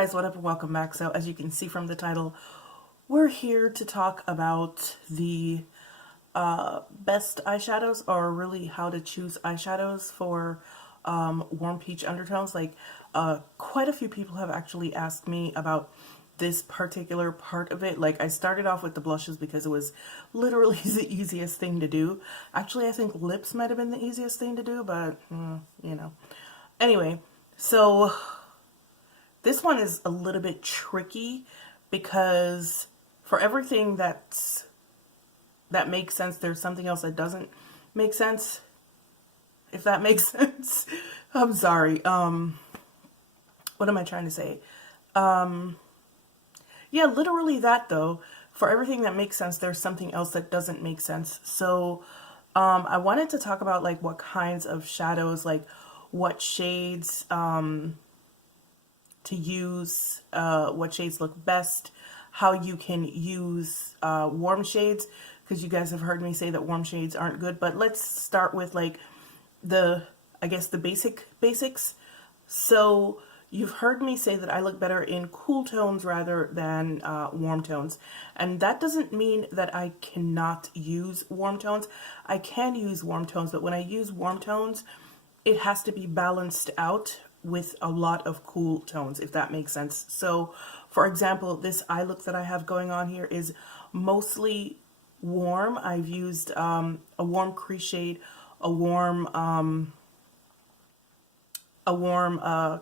guys, what up and welcome back. So as you can see from the title, we're here to talk about the best eyeshadows, or really how to choose eyeshadows for warm peach undertones. Like quite a few people have actually asked me about this particular part of it. Like I started off with the blushes because it was literally the easiest thing to do. Actually, I think lips might have been the easiest thing to do, but you know. Anyway, so this one is a little bit tricky because for everything that makes sense, there's something else that doesn't make sense. If that makes sense. I'm sorry. What am I trying to say? Yeah, literally that though. For everything that makes sense, there's something else that doesn't make sense. So I wanted to talk about like what kinds of shadows, like what shades to use, what shades look best, how you can use warm shades, because you guys have heard me say that warm shades aren't good. But let's start with like I guess the basics. So you've heard me say that I look better in cool tones rather than warm tones. And that doesn't mean that I cannot use warm tones. I can use warm tones, but when I use warm tones, it has to be balanced out with a lot of cool tones, if that makes sense. So for example, this eye look that I have going on here is mostly warm. I've used a warm crease shade, a warm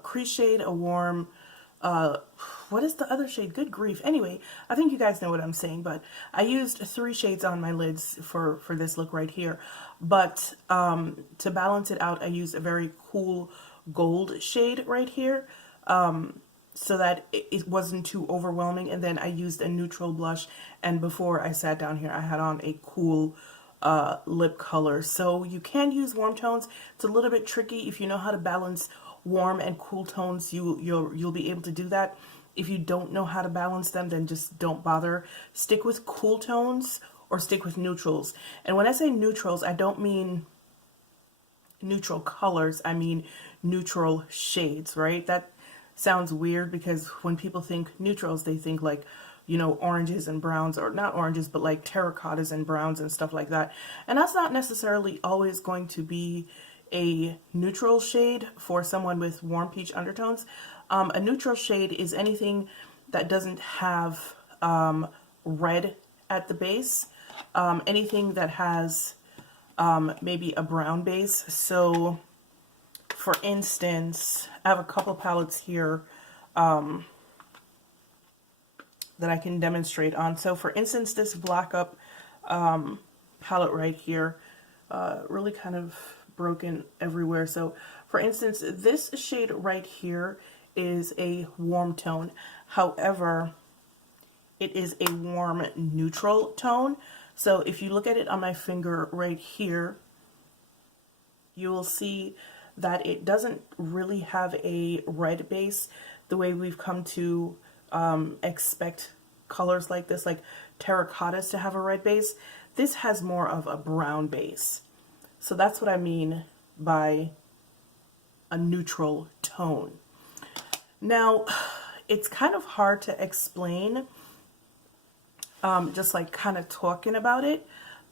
crease shade, a warm what is the other shade? Good grief. Anyway, I think you guys know what I'm saying, but I used 3 shades on my lids for this look right here. But to balance it out, I used a very cool gold shade right here, so that it wasn't too overwhelming. And then I used a neutral blush, and before I sat down here, I had on a cool lip color. So you can use warm tones. It's a little bit tricky. If you know how to balance warm and cool tones, you'll be able to do that. If you don't know how to balance them, then just don't bother. Stick with cool tones or stick with neutrals. And when I say neutrals, I don't mean neutral colors, I mean neutral shades, right? That sounds weird because when people think neutrals, they think like, you know, oranges and browns, or not oranges, but like terracottas and browns and stuff like that. And that's not necessarily always going to be a neutral shade for someone with warm peach undertones. A neutral shade is anything that doesn't have red at the base, anything that has maybe a brown base. So for instance, I have a couple palettes here that I can demonstrate on. So for instance, this Black Up palette right here, really kind of broken everywhere. So for instance, this shade right here is a warm tone. However, it is a warm neutral tone. So if you look at it on my finger right here, you will see that it doesn't really have a red base the way we've come to expect colors like this, like terracottas, to have a red base. This has more of a brown base. So that's what I mean by a neutral tone. Now, it's kind of hard to explain just like kind of talking about it.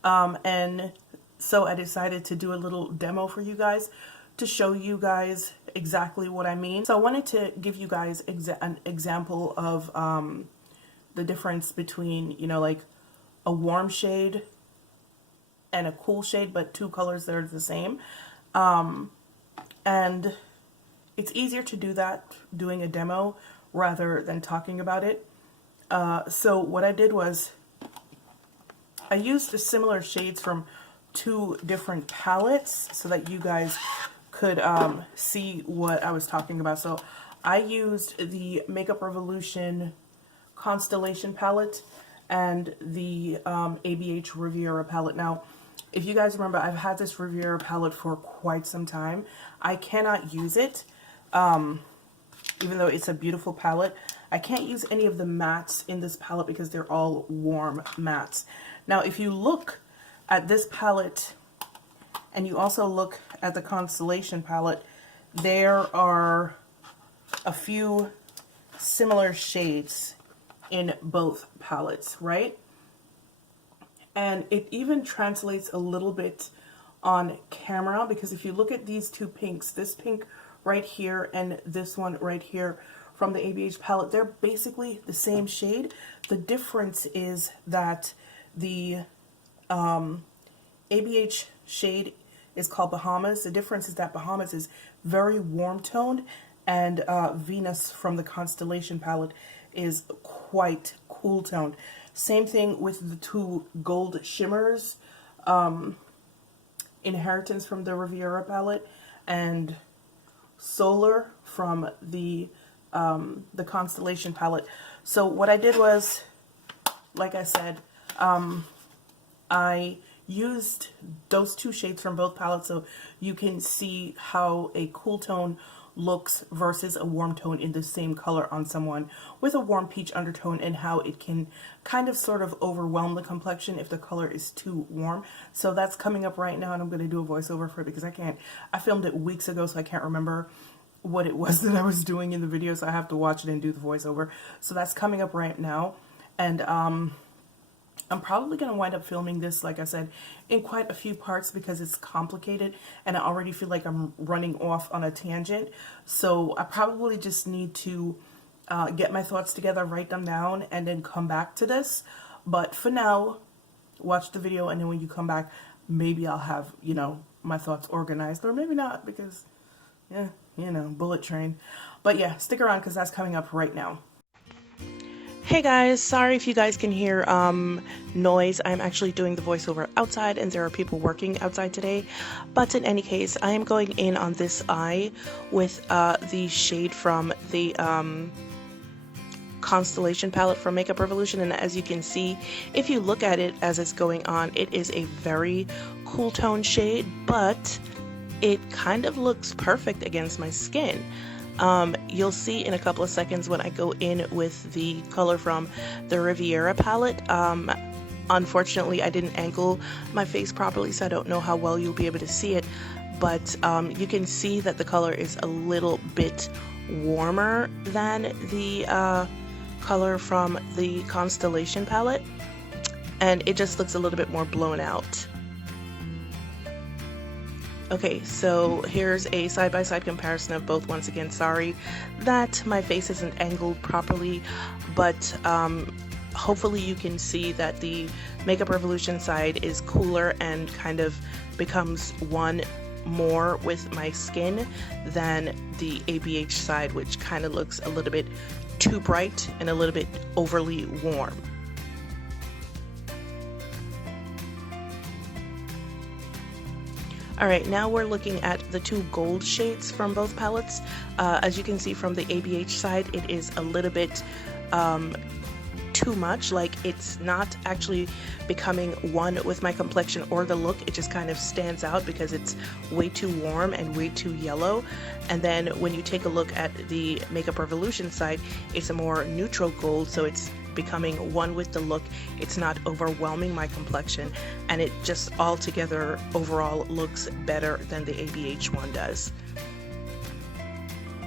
And so I decided to do a little demo for you guys to show you guys exactly what I mean. So I wanted to give you guys an example of the difference between, you know, like a warm shade and a cool shade, but 2 colors that are the same. And it's easier to do that doing a demo rather than talking about it. So what I did was I used the similar shades from 2 different palettes so that you guys could see what I was talking about. So I used the Makeup Revolution Constellation palette and the ABH Riviera palette. Now, if you guys remember, I've had this Riviera palette for quite some time. I cannot use it, even though it's a beautiful palette. I can't use any of the mattes in this palette because they're all warm mattes. Now, if you look at this palette and you also look at the Constellation palette, there are a few similar shades in both palettes, right? And it even translates a little bit on camera, because if you look at these two pinks, this pink right here and this one right here from the ABH palette, they're basically the same shade. The difference is that the ABH shade is called Bahamas. The difference is that Bahamas is very warm toned, and Venus from the Constellation palette is quite cool toned. Same thing with the two gold shimmers, Inheritance from the Riviera palette and Solar from the Constellation palette. So what I did was, like I said, I used those two shades from both palettes so you can see how a cool tone looks versus a warm tone in the same color on someone with a warm peach undertone, and how it can kind of sort of overwhelm the complexion if the color is too warm. So that's coming up right now, and I'm going to do a voiceover for it because I filmed it weeks ago, so I can't remember what it was that I was doing in the video, so I have to watch it and do the voiceover. So that's coming up right now, and I'm probably going to wind up filming this, like I said, in quite a few parts because it's complicated and I already feel like I'm running off on a tangent. So I probably just need to get my thoughts together, write them down, and then come back to this. But for now, watch the video, and then when you come back, maybe I'll have, you know, my thoughts organized, or maybe not, because, yeah, you know, bullet train. But yeah, stick around because that's coming up right now. Hey guys, sorry if you guys can hear noise. I'm actually doing the voiceover outside and there are people working outside today. But in any case, I am going in on this eye with the shade from the Constellation palette from Makeup Revolution, and as you can see, if you look at it as it's going on, it is a very cool tone shade, but it kind of looks perfect against my skin. You'll see in a couple of seconds when I go in with the color from the Riviera palette. Unfortunately, I didn't angle my face properly, so I don't know how well you'll be able to see it, but you can see that the color is a little bit warmer than the color from the Constellation palette, and it just looks a little bit more blown out. Okay, so here's a side-by-side comparison of both. Once again, sorry that my face isn't angled properly, but hopefully you can see that the Makeup Revolution side is cooler and kind of becomes one more with my skin than the ABH side, which kind of looks a little bit too bright and a little bit overly warm. Alright, now we're looking at the two gold shades from both palettes. As you can see from the ABH side, it is a little bit too much. Like, it's not actually becoming one with my complexion or the look. It just kind of stands out because it's way too warm and way too yellow. And then when you take a look at the Makeup Revolution side, it's a more neutral gold, so it's becoming one with the look. It's not overwhelming my complexion, and it just altogether overall looks better than the ABH one does.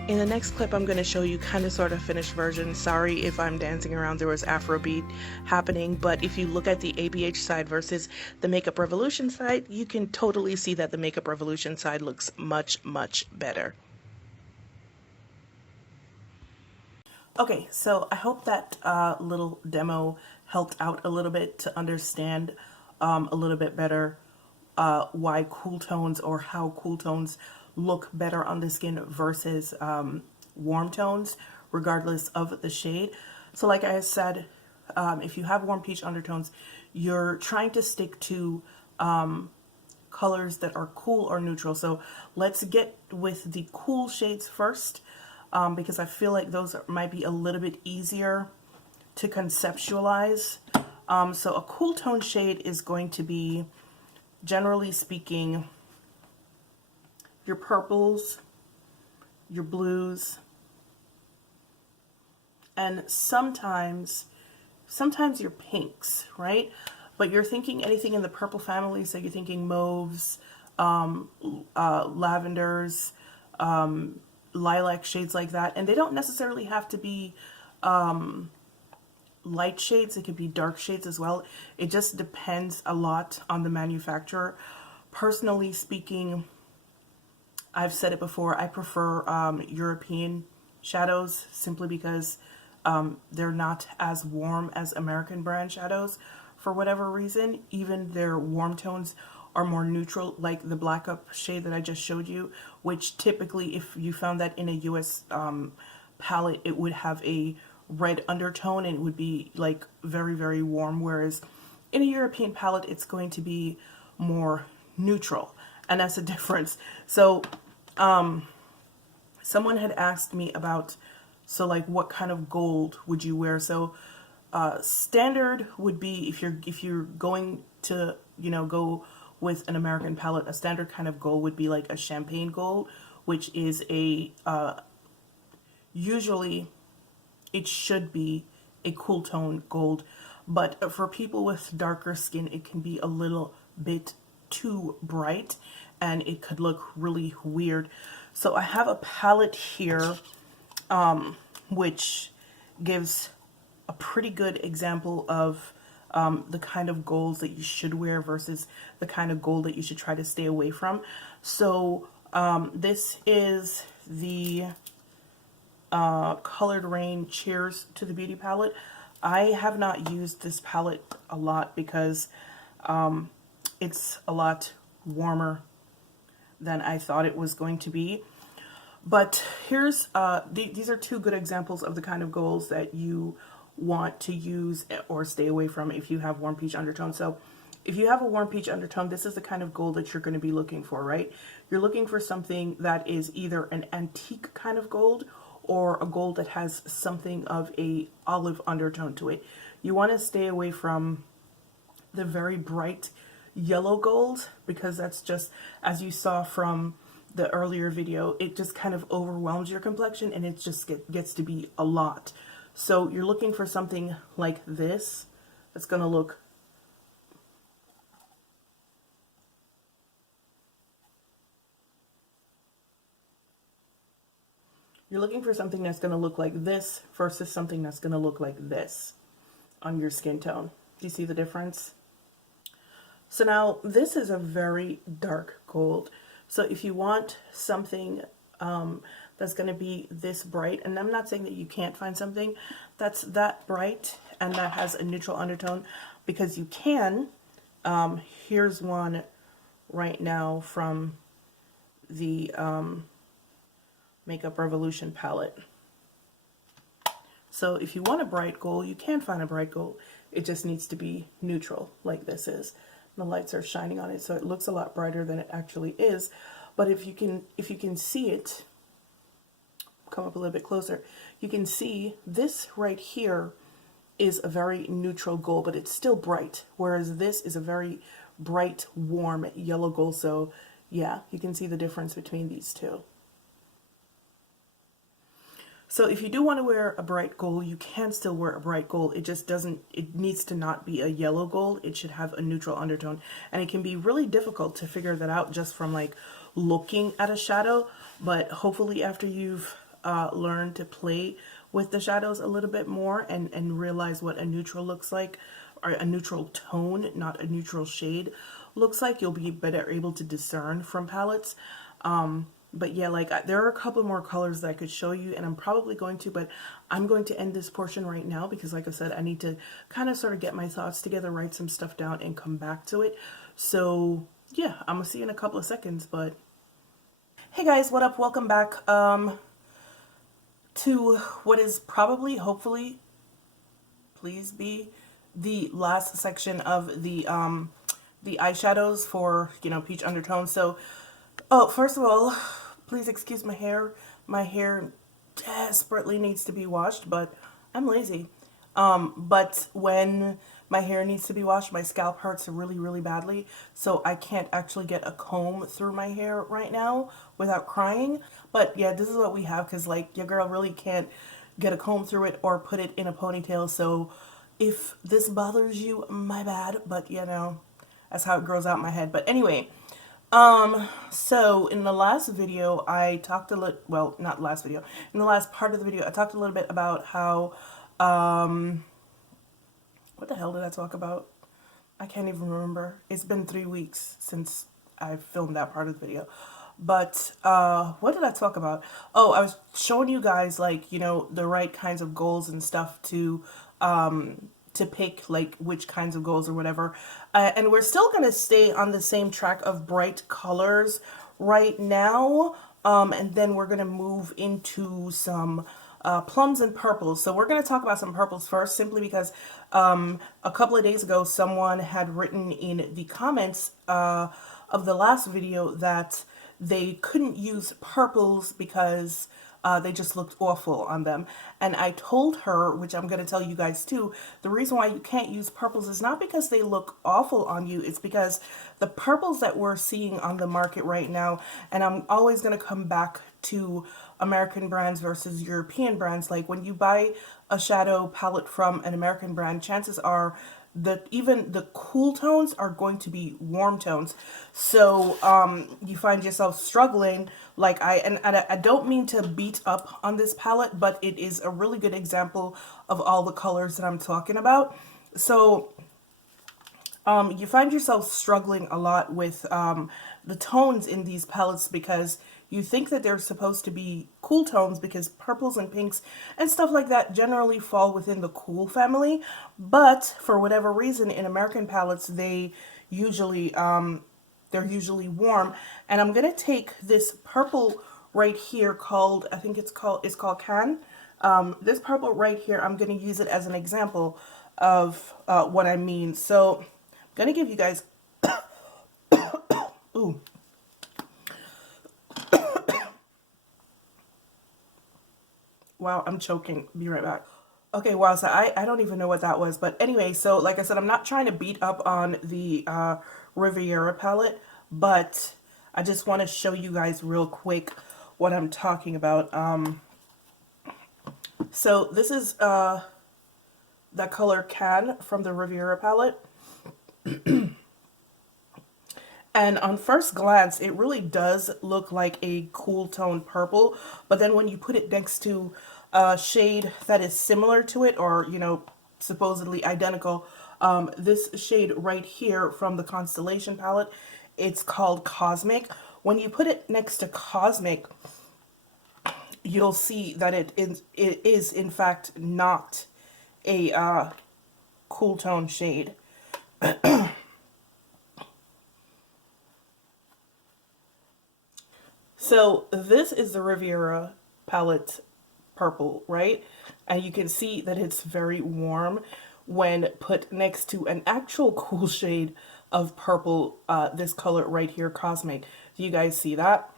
In the next clip, I'm going to show you kind of sort of finished version. Sorry if I'm dancing around, there was Afrobeat happening, but if you look at the ABH side versus the Makeup Revolution side, you can totally see that the Makeup Revolution side looks much, much better. Okay, so I hope that little demo helped out a little bit to understand a little bit better why cool tones, or how cool tones look better on the skin versus warm tones, regardless of the shade. So like I said, if you have warm peach undertones, you're trying to stick to colors that are cool or neutral. So let's get with the cool shades first. Because I feel like those might be a little bit easier to conceptualize. So a cool tone shade is going to be, generally speaking, your purples, your blues, and sometimes your pinks, right? But you're thinking anything in the purple family, so you're thinking mauves, lavenders, lilac shades like that. And they don't necessarily have to be light shades. It could be dark shades as well. It just depends a lot on the manufacturer. Personally speaking, I've said it before, I prefer European shadows simply because they're not as warm as American brand shadows for whatever reason. Even their warm tones are more neutral, like the Black Up shade that I just showed you, which typically if you found that in a US palette, it would have a red undertone and it would be like very, very warm, whereas in a European palette, it's going to be more neutral, and that's a difference. So someone had asked me about, so like what kind of gold would you wear? So standard would be, if you're going to, you know, go with an American palette, a standard kind of gold would be like a champagne gold, which is a usually it should be a cool tone gold, but for people with darker skin, it can be a little bit too bright and it could look really weird. So I have a palette here which gives a pretty good example of the kind of golds that you should wear versus the kind of gold that you should try to stay away from. So this is the Colored Rain Cheers to the Beauty palette. I have not used this palette a lot because it's a lot warmer than I thought it was going to be. But here's, these are two good examples of the kind of golds that you want to use or stay away from if you have warm peach undertone. So if you have a warm peach undertone, this is the kind of gold that you're going to be looking for, right? You're looking for something that is either an antique kind of gold or a gold that has something of a olive undertone to it. You want to stay away from the very bright yellow gold because that's just, as you saw from the earlier video, it just kind of overwhelms your complexion and it just gets to be a lot. So you're looking for something like this that's going to look like this versus something that's going to look like this on your skin tone. Do you see the difference? So now this is a very dark gold. So if you want something that's going to be this bright, and I'm not saying that you can't find something that's that bright and that has a neutral undertone, because you can. Here's one right now from the Makeup Revolution palette. So if you want a bright gold, you can find a bright gold. It just needs to be neutral like this is. The lights are shining on it, so it looks a lot brighter than it actually is. But if you can see it, come up a little bit closer, you can see this right here is a very neutral gold, but it's still bright, whereas this is a very bright, warm yellow gold. So yeah, you can see the difference between these two. So if you do want to wear a bright gold, you can still wear a bright gold. It just doesn't, it needs to not be a yellow gold. It should have a neutral undertone. And it can be really difficult to figure that out just from like looking at a shadow. But hopefully after you've learned to play with the shadows a little bit more and realize what a neutral looks like, or a neutral tone, not a neutral shade, looks like, you'll be better able to discern from palettes. But yeah, like there are a couple more colors that I could show you, and I'm probably going to, but I'm going to end this portion right now because like I said, I need to kind of sort of get my thoughts together, write some stuff down, and come back to it. So yeah, I'm gonna see you in a couple of seconds. But hey guys, what up? Welcome back to what is probably, hopefully, please be the last section of the eyeshadows for, you know, peach undertones. So oh, first of all, please excuse my hair. My hair desperately needs to be washed, but I'm lazy. But when my hair needs to be washed, my scalp hurts really, really badly. So I can't actually get a comb through my hair right now without crying. But yeah, this is what we have because like your girl really can't get a comb through it or put it in a ponytail. So if this bothers you, my bad. But you know, that's how it grows out my head. But anyway, So in the last video, I talked a little, well, not last video, in the last part of the video, I talked a little bit about how, what the hell did I talk about? I can't even remember. It's been 3 weeks since I filmed that part of the video. But what did I talk about? Oh, I was showing you guys, like, you know, the right kinds of goals and stuff to pick, like, which kinds of goals or whatever. And we're still going to stay on the same track of bright colors right now. And then we're going to move into some plums and purples. So we're going to talk about some purples first, simply because a couple of days ago, someone had written in the comments of the last video that they couldn't use purples because they just looked awful on them. And I told her, which I'm going to tell you guys too, the reason why you can't use purples is not because they look awful on you. It's because the purples that we're seeing on the market right now, and I'm always going to come back to American brands versus European brands. Like when you buy a shadow palette from an American brand, chances are that even the cool tones are going to be warm tones. So you find yourself struggling, like I don't mean to beat up on this palette, but it is a really good example of all the colors that I'm talking about. So you find yourself struggling a lot with the tones in these palettes because you think that they're supposed to be cool tones because purples and pinks and stuff like that generally fall within the cool family. But for whatever reason, in American palettes, they usually they're usually warm. And I'm gonna take this purple right here called, I think it's called Can. This purple right here, I'm gonna use it as an example of what I mean. So I'm gonna give you guys ooh. Wow, I'm choking. Be right back. Okay, wow, so I don't even know what that was. But anyway, so like I said, I'm not trying to beat up on the Riviera palette, but I just want to show you guys real quick what I'm talking about. So this is the color Can from the Riviera palette. And on first glance, it really does look like a cool tone purple. But then when you put it next to a shade that is similar to it, or, you know, supposedly identical, this shade right here from the Constellation palette, it's called Cosmic. When you put it next to Cosmic, you'll see that it is in fact not a cool tone shade. So this is the Riviera palette purple, right? And you can see that it's very warm when put next to an actual cool shade of purple, this color right here, Cosmic. Do you guys see that?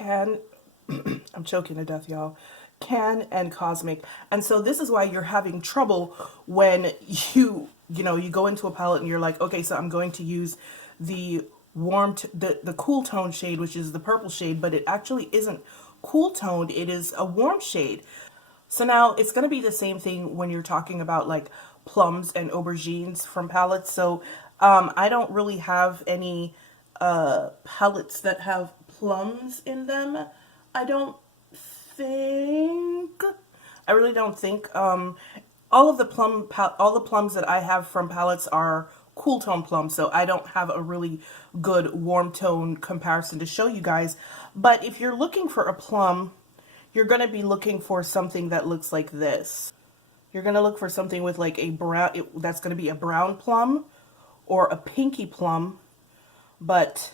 I'm choking to death, y'all. Can and Cosmic. And so this is why you're having trouble when you know, you go into a palette and you're like, okay, so I'm going to use the the cool tone shade, which is the purple shade, but it actually isn't cool toned, it is a warm shade. So now it's going to be the same thing when you're talking about like plums and aubergines from palettes. So I don't really have any palettes that have plums in them. I don't think. I really don't think. All of the plums that I have from palettes are cool tone plums, so I don't have a really good warm tone comparison to show you guys. But if you're looking for a plum, you're going to be looking for something that looks like this. You're going to look for something with like a brown, that's going to be a brown plum or a pinky plum, but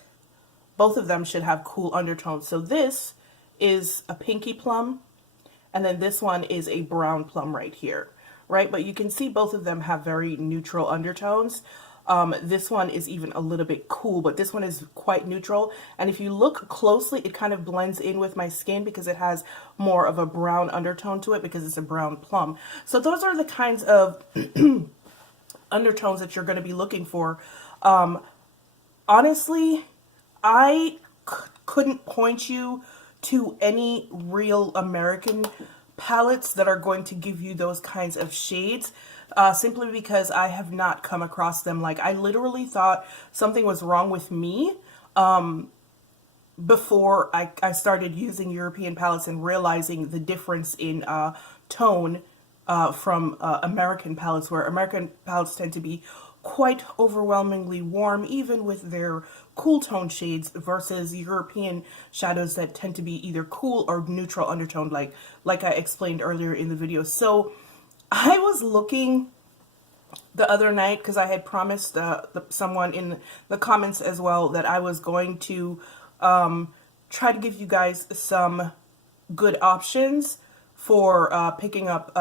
both of them should have cool undertones. So this is a pinky plum, and then this one is a brown plum right here, right? But you can see both of them have very neutral undertones. This one is even a little bit cool, but this one is quite neutral. And if you look closely, it kind of blends in with my skin because it has more of a brown undertone to it because it's a brown plum. So those are the kinds of undertones that you're going to be looking for. Honestly, I couldn't point you to any real American palettes that are going to give you those kinds of shades. simply because I have not come across them. Like, I literally thought something was wrong with me before I started using European palettes and realizing the difference in tone from American palettes, where American palettes tend to be quite overwhelmingly warm, even with their cool tone shades, versus European shadows that tend to be either cool or neutral undertone, like I explained earlier in the video. So I was looking the other night because I had promised someone in the comments as well that I was going to try to give you guys some good options for picking up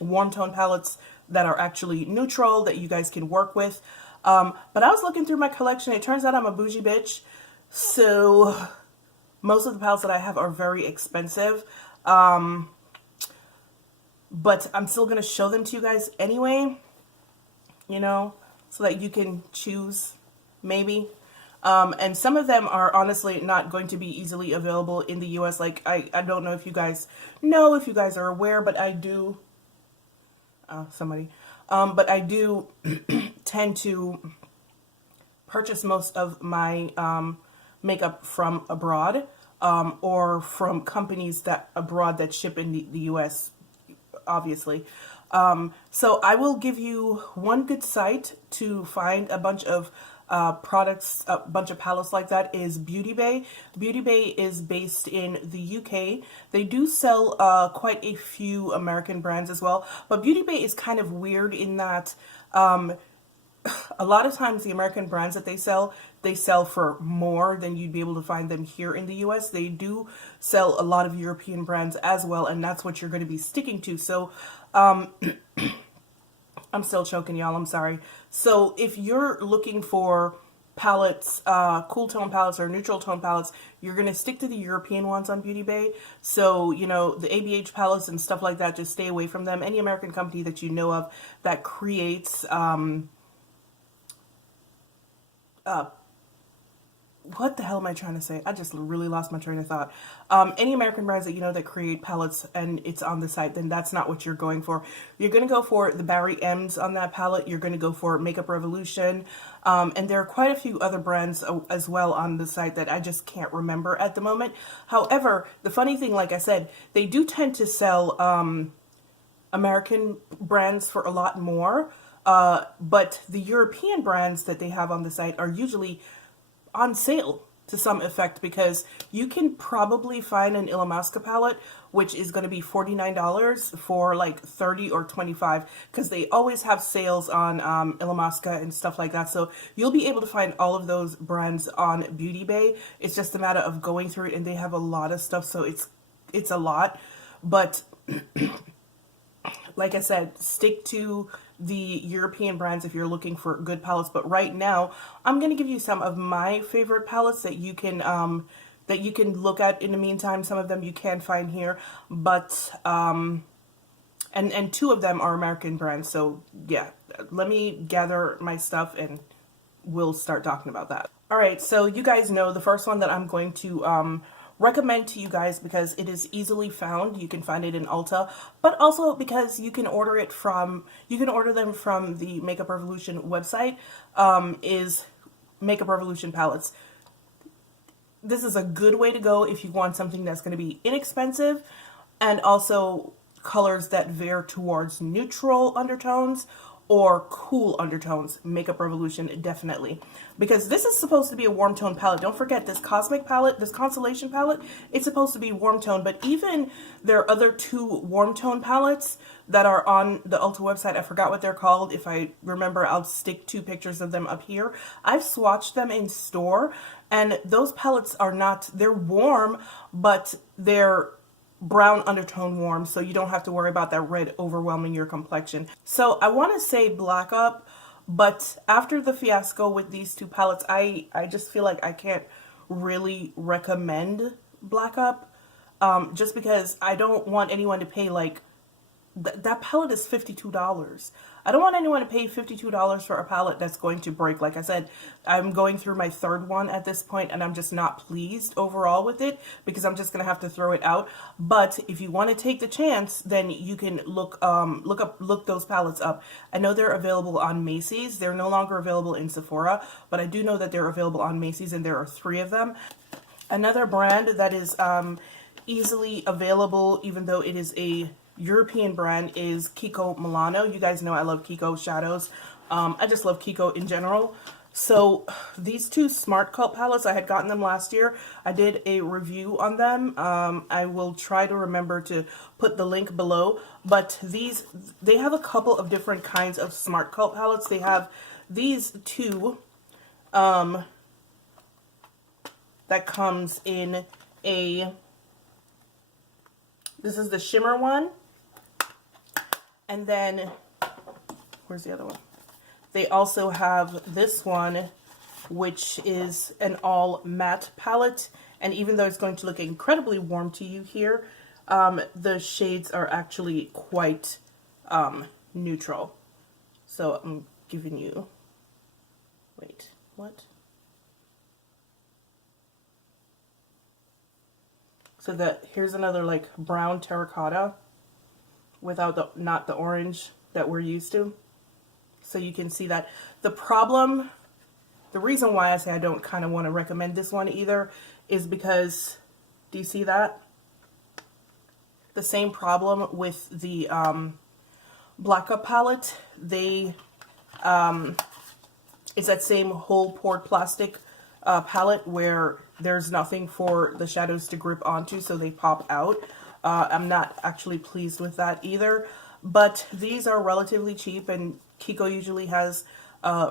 warm tone palettes that are actually neutral that you guys can work with. But I was looking through my collection. It turns out I'm a bougie bitch. So most of the palettes that I have are very expensive. But I'm still going to show them to you guys anyway, you know, so that you can choose maybe. And some of them are honestly not going to be easily available in the US. Like, I don't know if you guys know, if you guys are aware, but I do, but I do tend to purchase most of my makeup from abroad, or from companies that abroad that ship in the US, obviously. So I will give you one good site to find a bunch of products, a bunch of palettes like that, is Beauty Bay. Beauty Bay is based in the UK. They do sell quite a few American brands as well, but Beauty Bay is kind of weird in that a lot of times the American brands that they sell for more than you'd be able to find them here in the US. They do sell a lot of European brands as well, and that's what you're going to be sticking to. So I'm still choking, y'all. I'm sorry. So if you're looking for palettes, cool tone palettes or neutral tone palettes, you're going to stick to the European ones on Beauty Bay. So, you know, the ABH palettes and stuff like that, just stay away from them. Any American company that you know of that creates, what the hell am I trying to say? I just really lost my train of thought. Any American brands that you know that create palettes and it's on the site, then that's not what you're going for. You're going to go for the Barry M's on that palette. You're going to go for Makeup Revolution. And there are quite a few other brands as well on the site that I just can't remember at the moment. However, the funny thing, like I said, they do tend to sell American brands for a lot more. But the European brands that they have on the site are usually on sale to some effect, because you can probably find an Illamasqua palette which is going to be $49 for like 30 or 25, because they always have sales on Illamasqua and stuff like that. So you'll be able to find all of those brands on Beauty Bay. It's just a matter of going through it, and they have a lot of stuff, so it's a lot. But like I said, stick to the European brands if you're looking for good palettes. But right now, I'm going to give you some of my favorite palettes that you can look at in the meantime. Some of them you can find here, but and two of them are American brands. So yeah, let me gather my stuff and we'll start talking about that. All right, so you guys know the first one that I'm going to recommend to you guys, because it is easily found. You can find it in Ulta, but also because you can order them from the Makeup Revolution website, is Makeup Revolution palettes. This is a good way to go if you want something that's going to be inexpensive and also colors that veer towards neutral undertones or cool undertones. Makeup Revolution, definitely. Because this is supposed to be a warm tone palette. Don't forget, this Cosmic palette, this Constellation palette, it's supposed to be warm tone. But even their other two warm tone palettes that are on the Ulta website, I forgot what they're called. If I remember, I'll stick 2 pictures of them up here. I've swatched them in store, and those palettes are not, they're warm, but they're brown undertone warm, so you don't have to worry about that red overwhelming your complexion. So I want to say Black Up, but after the fiasco with these 2 palettes, I just feel like I can't really recommend Black Up, just because I don't want anyone to pay like that palette is $52. I don't want anyone to pay $52 for a palette that's going to break. Like I said, I'm going through my third one at this point, and I'm just not pleased overall with it because I'm just going to have to throw it out. But if you want to take the chance, then you can look those palettes up. I know they're available on Macy's. They're no longer available in Sephora, but I do know that they're available on Macy's, and there are 3 of them. Another brand that is easily available, even though it is a European brand, is Kiko Milano. You guys know I love Kiko shadows. I just love Kiko in general. So these 2 Smart Cult palettes, I had gotten them last year. I did a review on them. I will try to remember to put the link below. But they have a couple of different kinds of Smart Cult palettes. They have these 2 that comes in a, this is the shimmer one, and then, where's the other one? They also have this one, which is an all matte palette, and even though it's going to look incredibly warm to you here, the shades are actually quite neutral. So I'm giving you, wait, what? So that here's another like brown terracotta without not the orange that we're used to. So you can see that. The reason why I say I don't kind of want to recommend this one either is because, do you see that? The same problem with the Black Up palette. It's that same whole poured plastic palette where there's nothing for the shadows to grip onto, so they pop out. I'm not actually pleased with that either, but these are relatively cheap, and Kiko usually has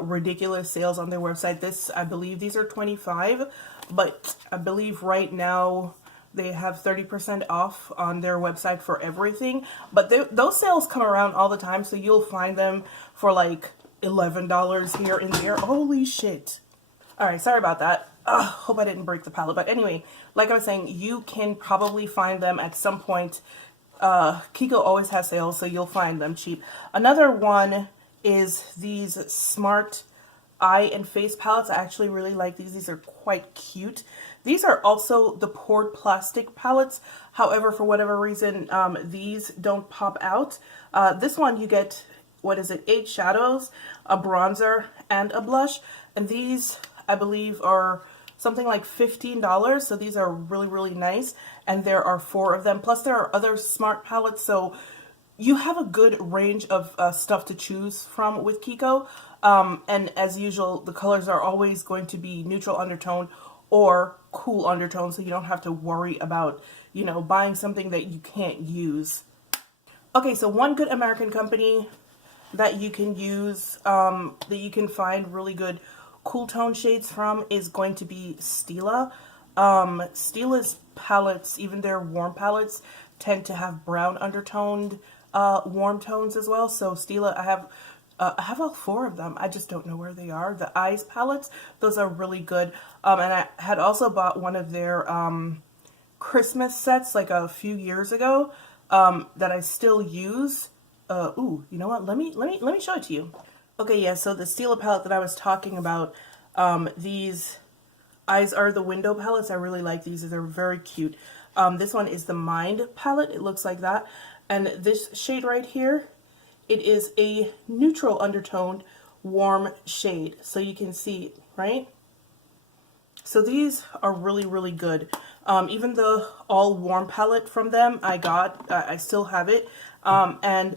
ridiculous sales on their website. I believe these are $25, but I believe right now they have 30% off on their website for everything. But those sales come around all the time, so you'll find them for like $11 here and there. Holy shit. Alright, sorry about that. Hope I didn't break the palette. But anyway, like I was saying, you can probably find them at some point. Kiko always has sales, so you'll find them cheap. Another one is these Smart Eye and Face palettes. I actually really like these. These are quite cute. These are also the poured plastic palettes. However, for whatever reason, these don't pop out. This one you get, what is it, 8 shadows, a bronzer, and a blush. And these, I believe, are something like $15. So these are really, really nice. And there are 4 of them. Plus there are other Smart palettes. So you have a good range of stuff to choose from with Kiko. And as usual, the colors are always going to be neutral undertone or cool undertone. So you don't have to worry about, you know, buying something that you can't use. Okay, so one good American company that you can use, that you can find really good cool tone shades from is going to be Stila. Stila's palettes, even their warm palettes, tend to have brown undertoned warm tones as well. So Stila, I have all 4 of them. I just don't know where they are. The Eyes palettes, those are really good. And I had also bought one of their Christmas sets like a few years ago that I still use. Ooh, you know what? Let me show it to you. Okay, yeah, so the Stila palette that I was talking about, these Eyes Are the Window palettes, I really like these. They're very cute. This one is the Mind palette. It looks like that. And this shade right here, it is a neutral undertoned warm shade. So you can see it, right? So these are really, really good. Even the all warm palette from them, I still have it. And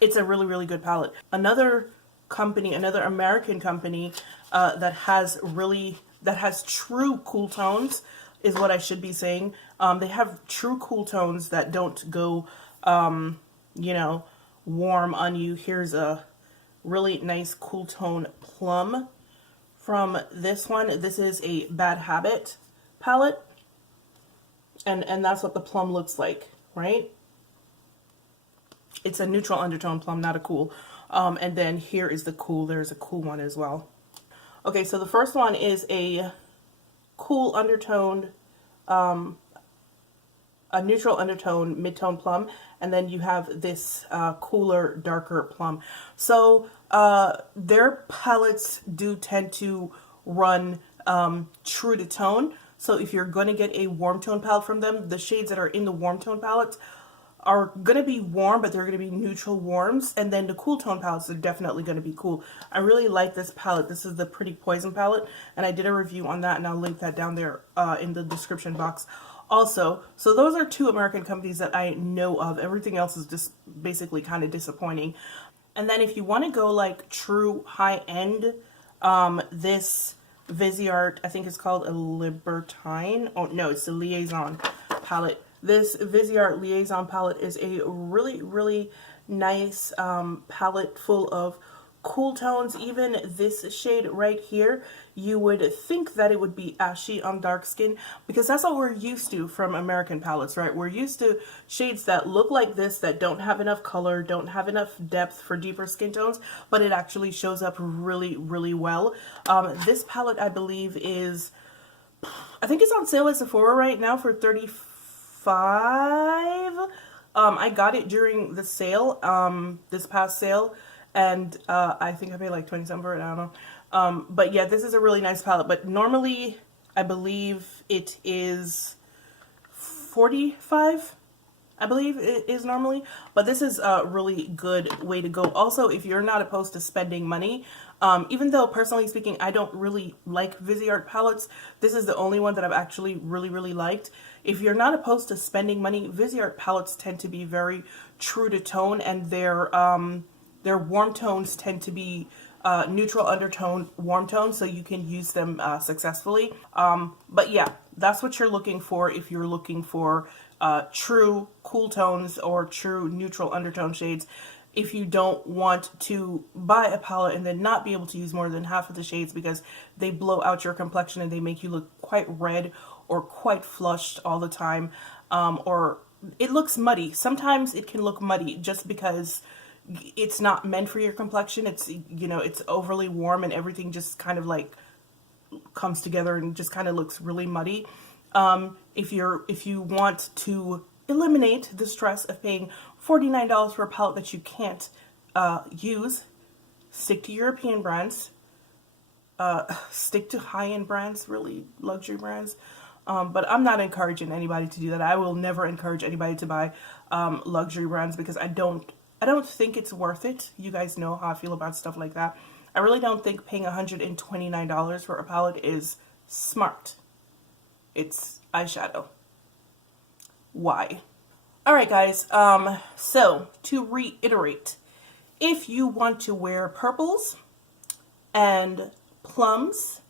it's a really, really good palette. Another company, another American company that has true cool tones is what I should be saying. They have true cool tones that don't go, you know, warm on you. Here's a really nice cool tone plum from this one. This is a Bad Habit palette. And that's what the plum looks like, right? It's a neutral undertone plum, not a cool. And then here is the cool. There's a cool one as well. Okay, so the first one is a cool undertoned, a neutral undertone mid-tone plum. and then you have this cooler, darker plum. So their palettes do tend to run true to tone. So if you're going to get a warm tone palette from them, the shades that are in the warm tone palettes are going to be warm, but they're going to be neutral warms. And then the cool tone palettes are definitely going to be cool. I really like this palette. This is the Pretty Poison palette, and I did a review on that, and I'll link that down there in the description box also. So those are two American companies that I know of. Everything else is just basically kind of disappointing. And then if you want to go like true high-end, this Viseart, I think it's called a Libertine. Oh, no, it's the Liaison palette. This Viseart Liaison palette is a really, really nice palette full of cool tones. Even this shade right here, you would think that it would be ashy on dark skin, because that's what we're used to from American palettes, right? We're used to shades that look like this, that don't have enough color, don't have enough depth for deeper skin tones, but it actually shows up really, really well. This palette, I believe, is, I think it's on sale at Sephora right now for $35. I got it during the sale, this past sale, and I think I paid like 20 something for it, I don't know. But yeah, this is a really nice palette, but normally I believe it is $45, I believe it is normally, but this is a really good way to go. Also, if you're not opposed to spending money, even though personally speaking, I don't really like Viseart palettes, this is the only one that I've actually really, really liked. If you're not opposed to spending money, Viseart palettes tend to be very true to tone, and their warm tones tend to be neutral undertone warm tone, so you can use them successfully. But yeah, that's what you're looking for if you're looking for true cool tones or true neutral undertone shades. If you don't want to buy a palette and then not be able to use more than half of the shades because they blow out your complexion and they make you look quite red or quite flushed all the time, or it looks muddy. Sometimes it can look muddy just because it's not meant for your complexion. It's, you know, it's overly warm and everything just kind of like comes together and just kind of looks really muddy. If you want to eliminate the stress of paying $49 for a palette that you can't use, stick to European brands. Stick to high-end brands, really luxury brands. But I'm not encouraging anybody to do that. I will never encourage anybody to buy luxury brands because I don't think it's worth it. You guys know how I feel about stuff like that. I really don't think paying $129 for a palette is smart. It's eyeshadow. Why? Alright guys, so to reiterate, if you want to wear purples and plums,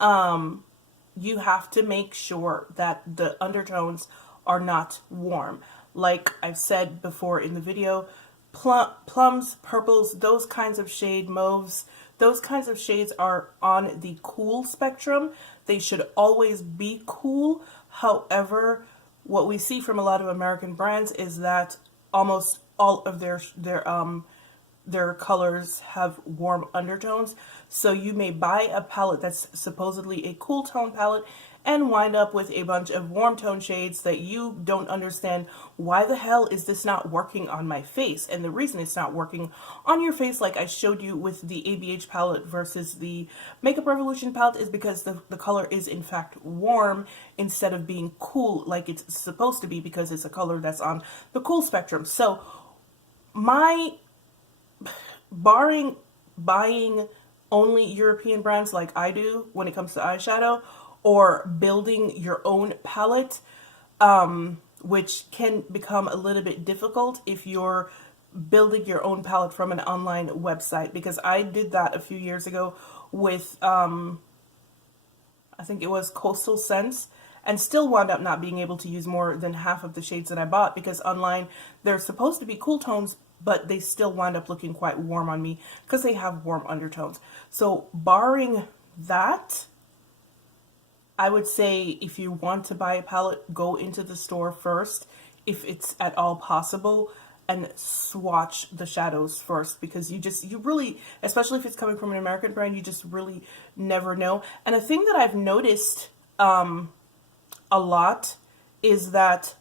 you have to make sure that the undertones are not warm. Like I've said before in the video, plums, purples, those kinds of shade, mauves, those kinds of shades are on the cool spectrum. They should always be cool. However, what we see from a lot of American brands is that almost all of their colors have warm undertones. So you may buy a palette that's supposedly a cool tone palette and wind up with a bunch of warm tone shades that you don't understand. Why the hell is this not working on my face? And the reason it's not working on your face, like I showed you with the ABH palette versus the Makeup Revolution palette, is because the color is in fact warm instead of being cool like it's supposed to be, because it's a color that's on the cool spectrum. So barring buying only European brands like I do when it comes to eyeshadow, or building your own palette, which can become a little bit difficult if you're building your own palette from an online website, because I did that a few years ago with, I think it was Coastal Scents, and still wound up not being able to use more than half of the shades that I bought, because online they're supposed to be cool tones, but they still wind up looking quite warm on me because they have warm undertones. So barring that, I would say if you want to buy a palette, go into the store first, if it's at all possible, and swatch the shadows first, because you really, especially if it's coming from an American brand, you just really never know. And a thing that I've noticed a lot is that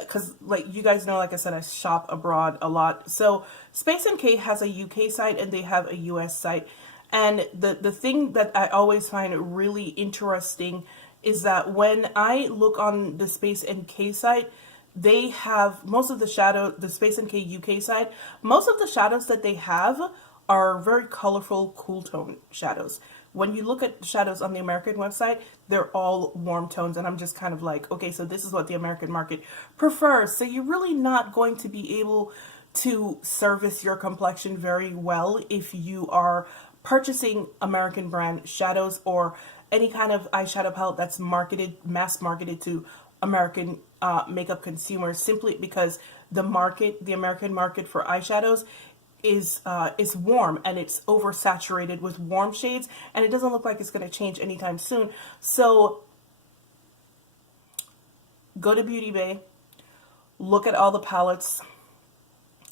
because like you guys know, like I said, I shop abroad a lot. So Space NK has a UK site and they have a US site. And the thing that I always find really interesting is that when I look on the Space NK site, they have most of the the Space NK UK side, most of the shadows that they have are very colorful, cool tone shadows. When you look at shadows on the American website, they're all warm tones, and I'm just kind of like, okay, so this is what the American market prefers. So you're really not going to be able to service your complexion very well if you are purchasing American brand shadows or any kind of eyeshadow palette that's mass marketed to American makeup consumers, simply because the American market for eyeshadows is warm, and it's oversaturated with warm shades, and it doesn't look like it's going to change anytime soon. So go to Beauty Bay, look at all the palettes.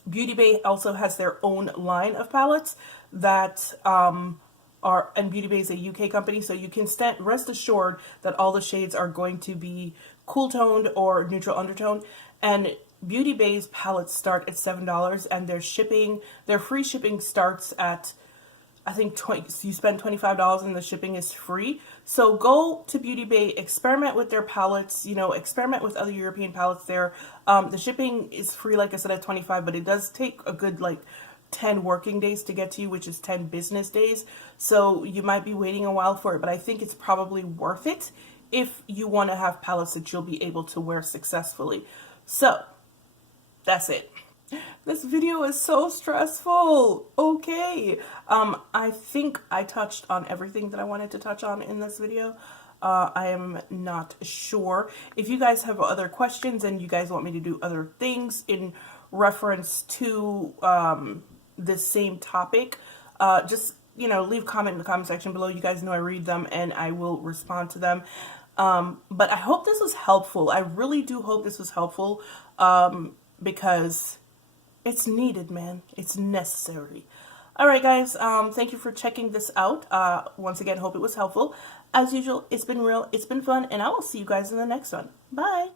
Beauty Bay also has their own line of palettes that and Beauty Bay is a UK company, so you can rest assured that all the shades are going to be cool toned or neutral undertone. And Beauty Bay's palettes start at $7, and their free shipping starts at, I think, you spend $25 and the shipping is free. So go to Beauty Bay, experiment with their palettes, experiment with other European palettes there. The shipping is free, like I said, at $25, but it does take a good 10 working days to get to you, which is 10 business days. So you might be waiting a while for it, but I think it's probably worth it if you want to have palettes that you'll be able to wear successfully. So that's it. This video is so stressful. Okay. I think I touched on everything that I wanted to touch on in this video. I am not sure. If you guys have other questions and you guys want me to do other things in reference to this same topic, just leave a comment in the comment section below. You guys know I read them and I will respond to them. But I hope this was helpful. I really do hope this was helpful, because it's needed, man. It's necessary. All right, guys. Thank you for checking this out. Once again, hope it was helpful. As usual, it's been real, it's been fun, and I will see you guys in the next one. Bye.